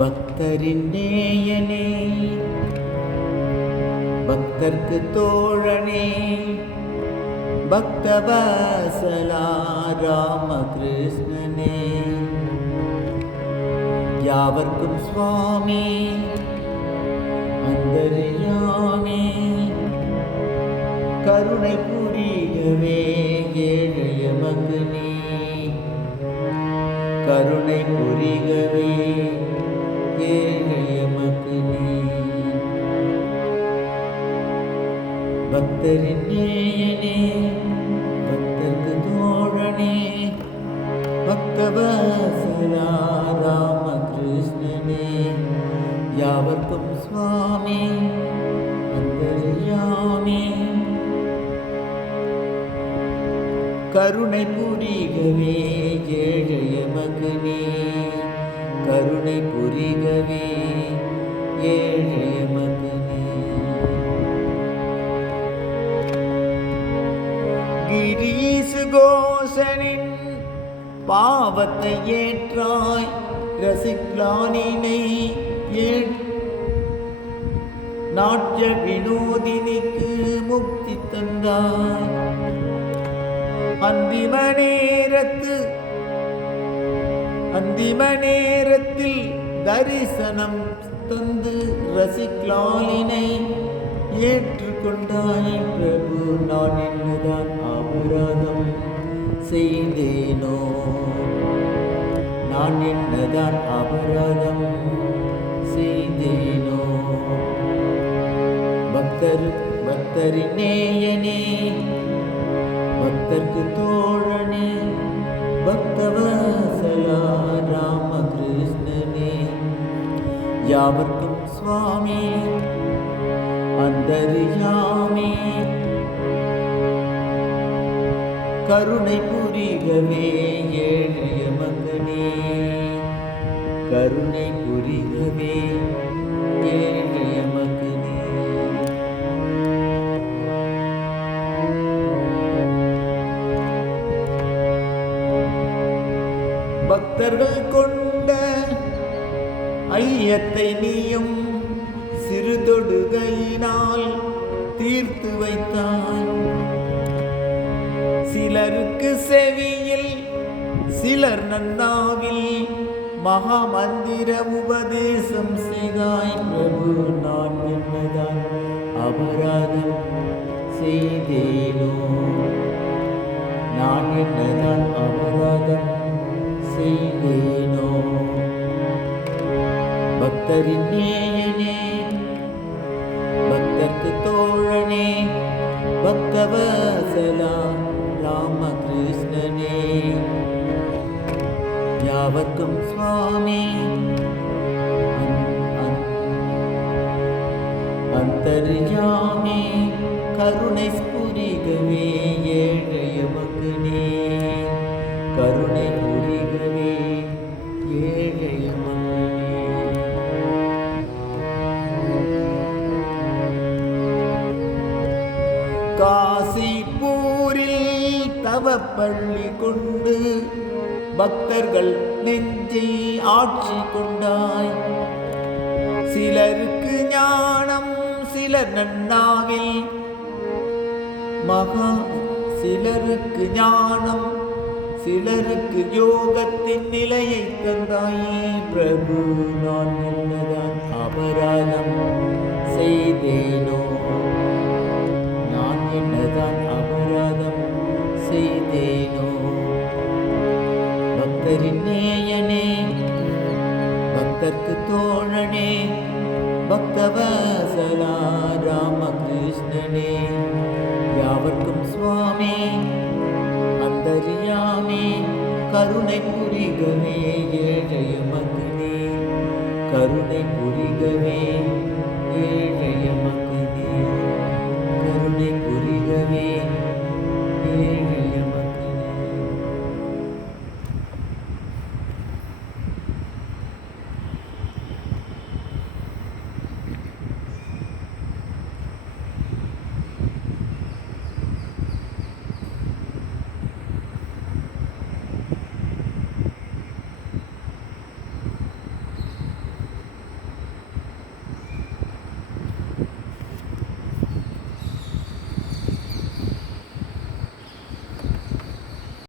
பக்தரின் நேயனே, பக்தர்க்கு தோழனே, பக்தவத்சலா ராமகிருஷ்ணனே, யாவர்க்கும் சுவாமி அந்தர்யாமி, கருணை புரிகவே ஏழைய மகனே, கருணை புரிகவே ஏழைய மகனே. பக்தரின் நேயனே, பக்தர்க்கு தோழனே, பக்தவத்சலா ராமகிருஷ்ணனே, யாவர்க்கும் சுவாமி அந்தர்யாமி, கருணை புரிகவே ஏழைய மகனே, கருணை புரிகவே ஏழைய மகனே. கிரீசு கோசனின் பாவத்தை ஏற்றாய், ரசிக்லானினை நாட்ய வினோதினிக்கு முக்தி தந்தாய். அந்திம நேரத்தில் தரிசனம் தந்து ரசிக்லாலினை ஏற்றுக்கொண்டாய். பிரபு, நான் என்னதான் அபராதம் செய்தேனோ, நான் என்னதான் அபராதம் செய்தேனோ. பக்தரின் நேயனே, பக்தர்க்கு தோழனே, பக்தவத்சலா ராமகிருஷ்ணனே, யாவர்க்கும் சுவாமி அந்தர்யாமி, கருணை புரிகவே ஏழைய மகனே, கருணை புரிகவே ஏழைய மகனே. பக்தர்கள் கொண்ட ஐயத்தை நீயும் சிறு தொடுகையினால் தீர்த்து வைத்தாய். சிலருக்கு செவியில், சிலர் நன்னாவில் மகா மந்திர உபதேசம் செய்தாய். பிரபு, நான் என்னதான் அபராதம் செய்தேனோ, நான் என்னதான் அபராதம் செய்தேனோ. பக்தரின் நேயனே, பக்தர்க்கு தோழனே, பக்தவத்சலா ராமகிருஷ்ணனே, யாவர்க்கும் சுவாமி அந்தர்யாமி, கருணை புரிகவே ஏழைய மகனே, கருணை புரிகவே ஏழைய மகனே. காசிப்பூரில் தவப்பள்ளி கொண்டு பக்தர்கள் நெஞ்சை ஆட்சி கொண்டாய். சிலருக்கு ஞானம், சிலர் நன்னாவில் சிலருக்கு ஞானம், சிலருக்கு யோகத்தின் நிலையை தந்தாயே. பிரபு, நான் என்னதான் அபராதம் செய்தேனோ, நான் என்னதான் அபராதம் செய்தேனோ. பக்தரின் நேயனே, பக்தர்க்கு தோழனே, பக்தவத்சலா ராமகிருஷ்ணனே, யாவர்க்கும் சுவாமி அந்தர்யாமி, கருணை புரிகவே ஏழைய மகனே, கருணை புரிகவே ஏழைய மகனே.